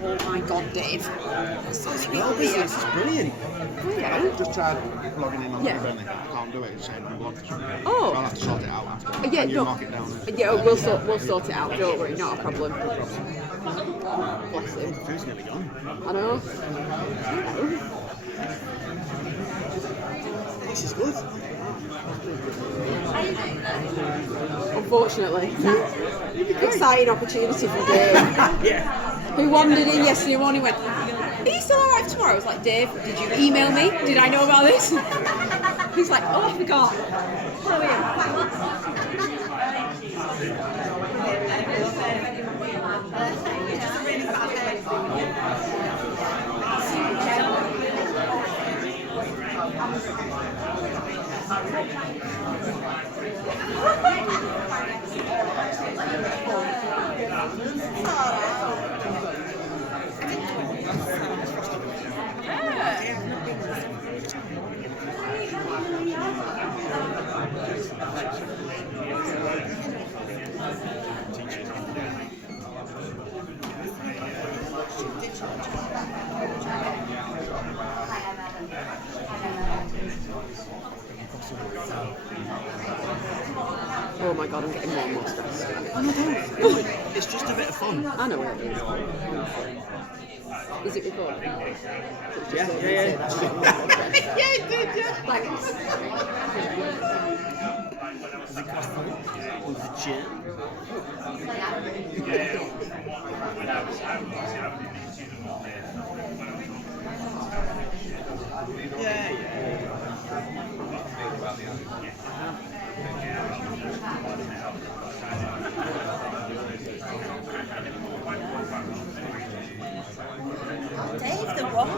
Oh my God, Dave. It's brilliant. Yeah. Just tried logging in on Yeah. the can't do it. It's saying unlocked. Oh. I'll have to sort it out after. Yeah, Can you no. mark it down? Yeah, we'll sort it out. Don't worry, not a problem. Bless him. The food's nearly gone. I know. This is good. Unfortunately. Exciting opportunity for Dave. Who wandered in yesterday morning and went, are you still alright for tomorrow? I was like, Dave, did you email me? Did I know about this? He's like, oh, I forgot. Oh my God, I'm getting more and more stressed. It's just a bit of fun. I know it is. Is it recording? Yeah. Yeah, it did, yeah. Thanks. The coffee or the gin. Dave, the wall.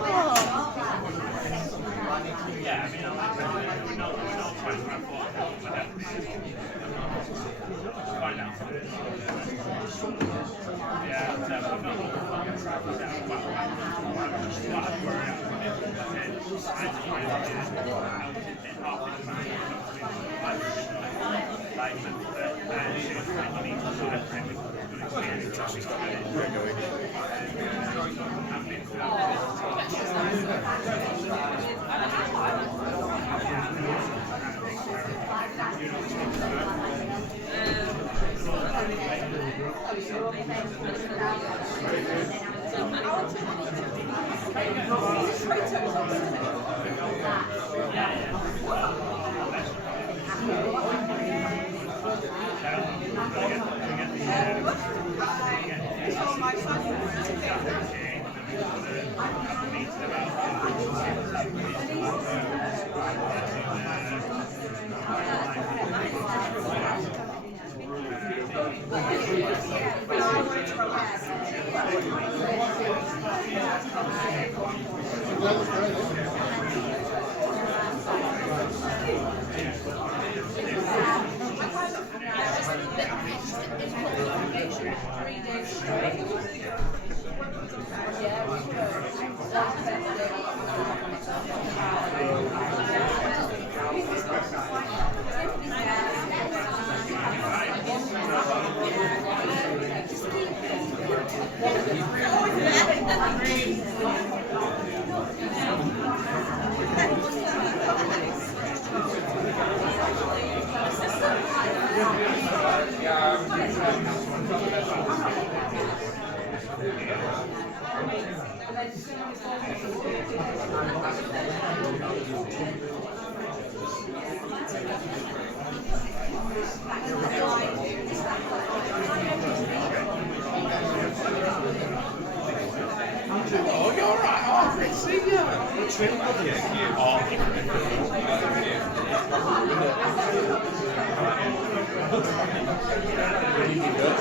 Oh, you're alright. Oh, great to see you. It's really good to see you. Oh,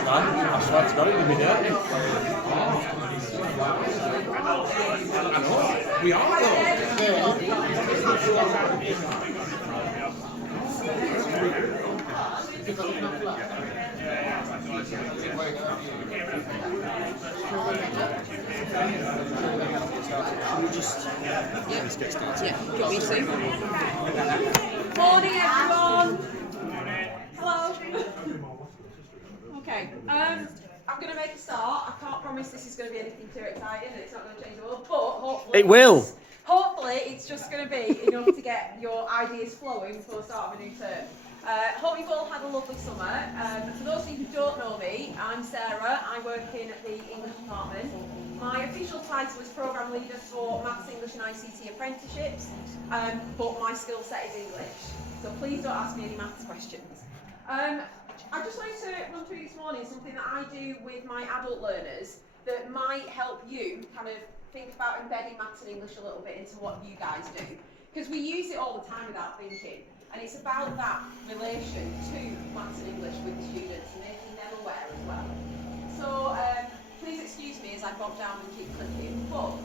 man. I swear to God, it would be dirty. I know. We are, though. Should we just let's get started? Yeah, do you want me to? Morning, everyone. Hello. Okay. I'm going to make a start. I can't promise this is going to be anything too exciting and it's not going to change the world, but hopefully... It will. Hopefully it's just going to be enough to get your ideas flowing before the start of a new term. Hope you've all had a lovely summer. For those of you who don't know me, I'm Sarah. I work in the English department. My official title is Programme Leader for Maths, English and ICT apprenticeships, but my skill set is English. So please don't ask me any maths questions. I just wanted to run through this morning something that I do with my adult learners that might help you kind of think about embedding maths and English a little bit into what you guys do. Because we use it all the time without thinking. And it's about that relation to maths and English with the students and making them aware as well. So please excuse me as I bog down and keep clicking. But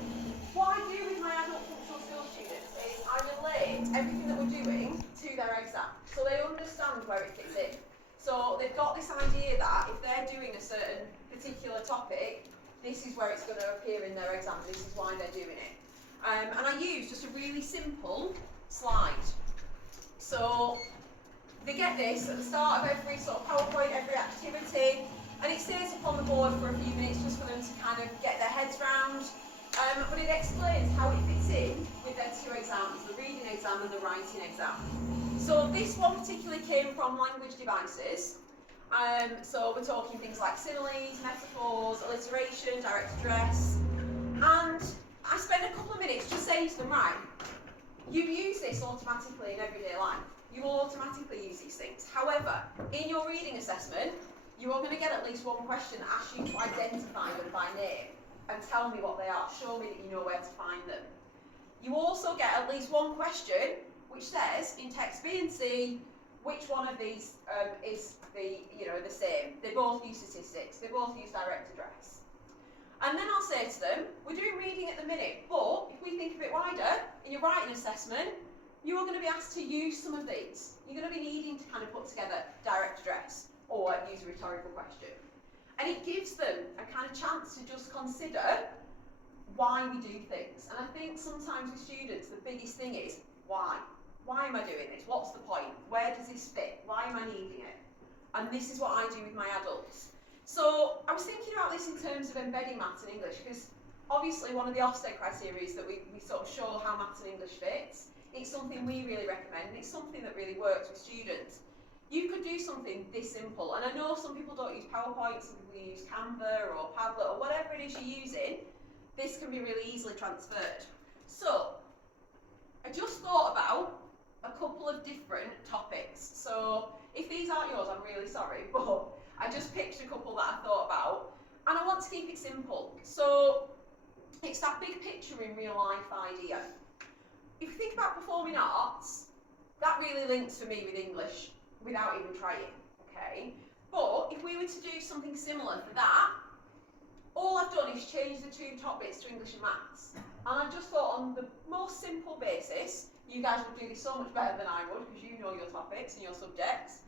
what I do with my adult functional skills students is I relate everything that we're doing to their exam. So they understand where it fits in. So they've got this idea that if they're doing a certain particular topic, this is where it's going to appear in their exam, this is why they're doing it. And I use just a really simple slide. So they get this at the start of every sort of PowerPoint, every activity, and it stays up on the board for a few minutes just for them to kind of get their heads round. But it explains how it fits in with their two exams, the reading exam and the writing exam. So this one particularly came from language devices. So we're talking things like similes, metaphors, alliteration, direct address. And I spent a couple of minutes just saying to them, right, you use this automatically in everyday life. You will automatically use these things. However, in your reading assessment, you are going to get at least one question that asks you to identify them by name and tell me what they are. Show me that you know where to find them. You also get at least one question which says, in text B and C, which one of these is the same. They both use statistics. They both use direct address. And then I'll say to them, we're doing reading at the minute, but if we think a bit wider, in your writing assessment, you are going to be asked to use some of these. You're going to be needing to kind of put together direct address or use a rhetorical question. And it gives them a kind of chance to just consider why we do things. And I think sometimes with students, the biggest thing is, why? Why am I doing this? What's the point? Where does this fit? Why am I needing it? And this is what I do with my adults. So I was thinking about this in terms of embedding maths and English, because obviously one of the Ofsted criteria is that we sort of show how maths and English fits. It's something we really recommend, and it's something that really works with students. You could do something this simple, and I know some people don't use PowerPoint, some people use Canva or Padlet or whatever it is you're using. This can be really easily transferred. So I just thought about a couple of different topics. So if these aren't yours, I'm really sorry, but I just picked a couple that I thought about, and I want to keep it simple. So it's that big picture in real life idea. If you think about performing arts, that really links for me with English without even trying, okay? But if we were to do something similar for that, all I've done is change the two top bits to English and maths. And I just thought on the most simple basis, you guys would do this so much better than I would, because you know your topics and your subjects.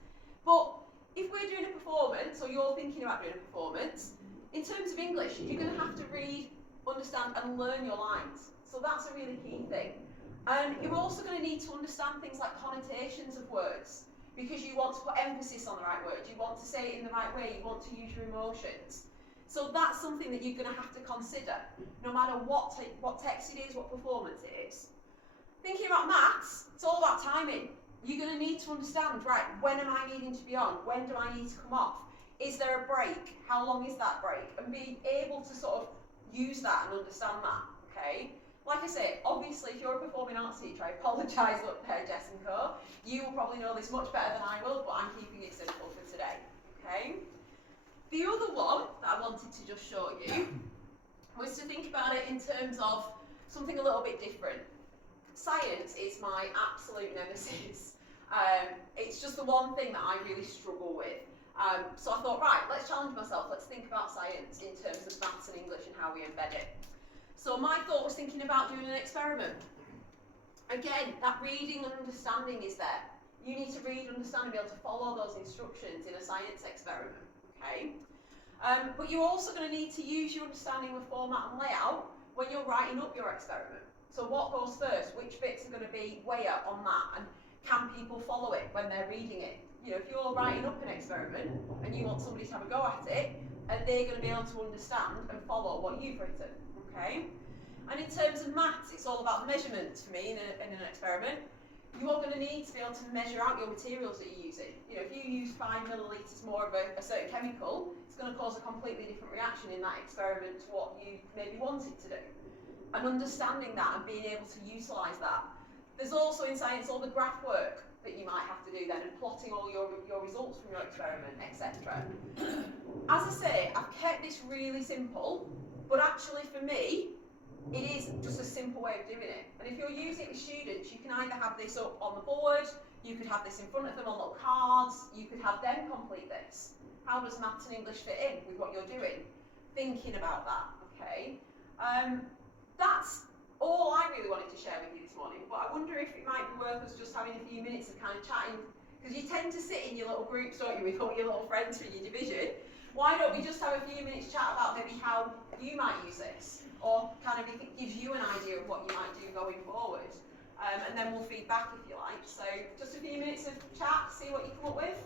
But if we're doing a performance, or you're thinking about doing a performance, in terms of English, you're going to have to read, understand and learn your lines. So that's a really key thing. And you're also going to need to understand things like connotations of words, because you want to put emphasis on the right word, you want to say it in the right way, you want to use your emotions. So that's something that you're going to have to consider, no matter what text it is, what performance it is. Thinking about maths, it's all about timing. You're going to need to understand, right, when am I needing to be on? When do I need to come off? Is there a break? How long is that break? And being able to sort of use that and understand that, okay? Like I say, obviously, if you're a performing arts teacher, I apologise up there, Jess and Co. You will probably know this much better than I will, but I'm keeping it simple for today, okay? The other one that I wanted to just show you was to think about it in terms of something a little bit different. Science is my absolute nemesis. It's just the one thing that I really struggle with. So I thought, right, let's challenge myself. Let's think about science in terms of maths and English and how we embed it. So my thought was thinking about doing an experiment. Again, that reading and understanding is there. You need to read, understand and be able to follow those instructions in a science experiment, okay? But you're also going to need to use your understanding of format and layout when you're writing up your experiment. So what goes first? Which bits are going to be way up on that? And can people follow it when they're reading it? You know, if you're writing up an experiment and you want somebody to have a go at it, and that they're going to be able to understand and follow what you've written, okay? And in terms of maths, it's all about measurements for me in an experiment. You are going to need to be able to measure out your materials that you're using. You know, if you use 5 millilitres more of a certain chemical, it's going to cause a completely different reaction in that experiment to what you maybe wanted to do. And understanding that and being able to utilise that. There's also in science all the graph work that you might have to do then, and plotting all your results from your experiment, etc. As I say, I've kept this really simple, but actually for me, it is just a simple way of doing it. And if you're using it with students, you can either have this up on the board, you could have this in front of them on little cards, you could have them complete this. How does maths and English fit in with what you're doing? Thinking about that, okay? That's all I really wanted to share with you this morning, but I wonder if it might be worth us just having a few minutes of kind of chatting, because you tend to sit in your little groups, don't you, with all your little friends from your division. Why don't we just have a few minutes chat about maybe how you might use this, or kind of if it gives you an idea of what you might do going forward, and then we'll feed back if you like. So just a few minutes of chat, see what you come up with.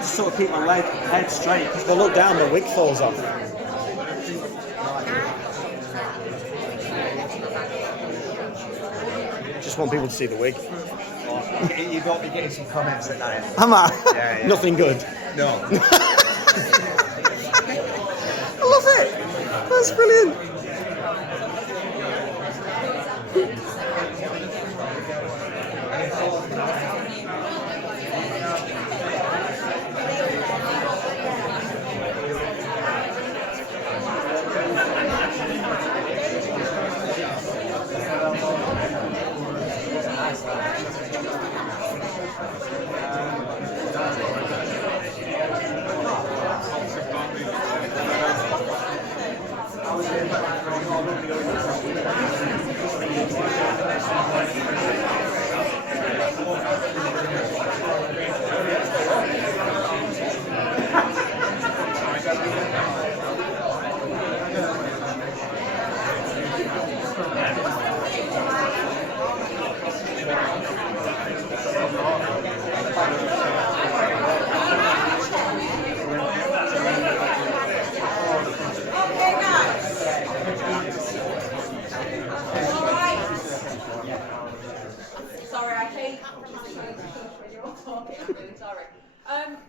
Sort of keep my head straight, because if I look down, the wig falls off. Just want people to see the wig. You got me getting some comments at night. Am I? Yeah. Nothing good. No. I love it. That's brilliant.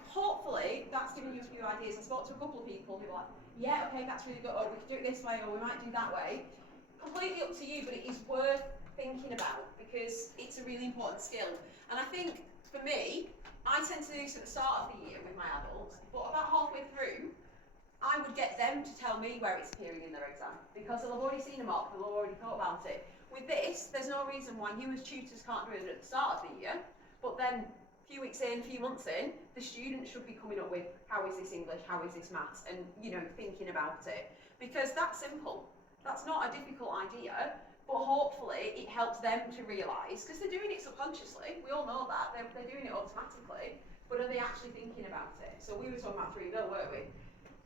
Hopefully that's given you a few ideas. I spoke to a couple of people who were like, yeah, okay, that's really good, or we could do it this way, or we might do that way. Completely up to you, but it is worth thinking about because it's a really important skill. And I think for me, I tend to do this at the start of the year with my adults, but about halfway through, I would get them to tell me where it's appearing in their exam because they'll have already seen a mock, they'll have already thought about it. With this, there's no reason why you as tutors can't do it at the start of the year, but then a few weeks in, a few months in, the student should be coming up with how is this English, how is this maths, and thinking about it. Because that's simple. That's not a difficult idea, but hopefully it helps them to realise, because they're doing it subconsciously, we all know that, they're doing it automatically, but are they actually thinking about it? So we were talking about 3 mil, weren't we?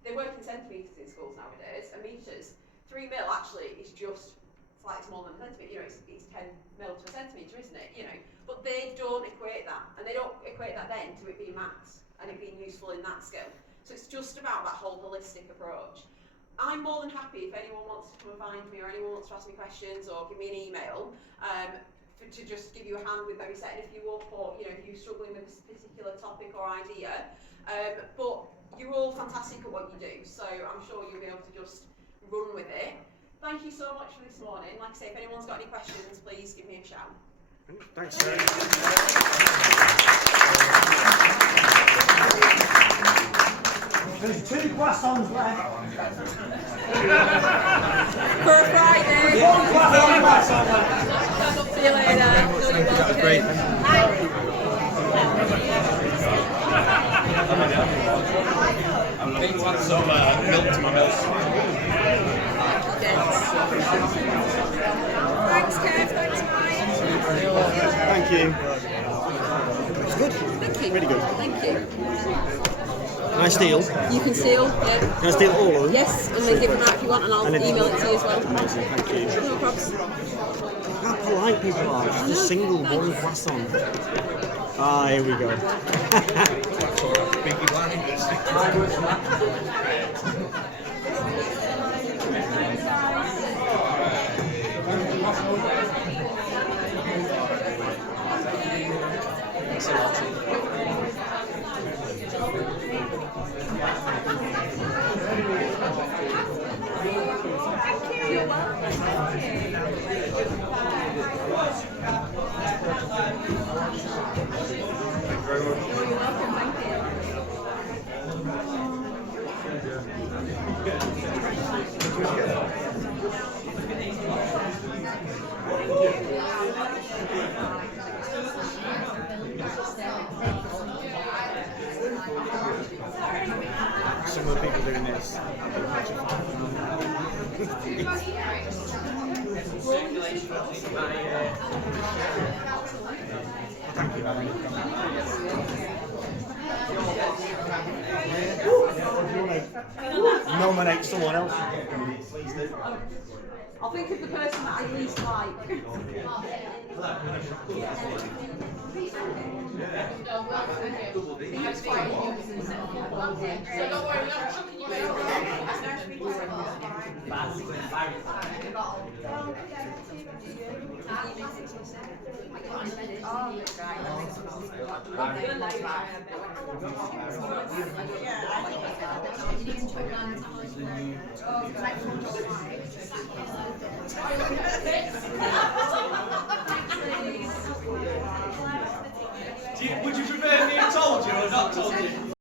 They work in centimetres in schools nowadays, and metres. 3 mil actually is just slightly smaller than a centimetre, it's 10 mil to a centimetre, isn't it? But they don't equate that, and they don't equate that then to it being maths and it being useful in that skill. So it's just about that whole holistic approach. I'm more than happy if anyone wants to come and find me or anyone wants to ask me questions or give me an email to just give you a hand with maybe setting a few up or if you're struggling with a particular topic or idea. But you're all fantastic at what you do, so I'm sure you'll be able to just run with it. Thank you so much for this morning. Like I say, if anyone's got any questions, please give me a shout. Thanks, Sarah. There's 2 croissants left. For a Friday. One croissant left. See you later. That was great. I'm going to add some milk to my milk. Thanks, Kev. Thanks, Mike. Thank you. It's good. Thank you. Really good. Thank you. Can I steal? You can steal, yeah. Can I steal all of them? Yes, and then give them out if you want, and I'll email it to you as well. Amazing, thank you. No problems. How polite people are. Just a single one croissant. Ah, here we go. Biggie blinders. Thanks a lot. You're welcome, thank you. Some of the people doing this. Thank you. Nominate someone else. Please do. I'll think of the person that I least like. Would you prefer me told you or not told you?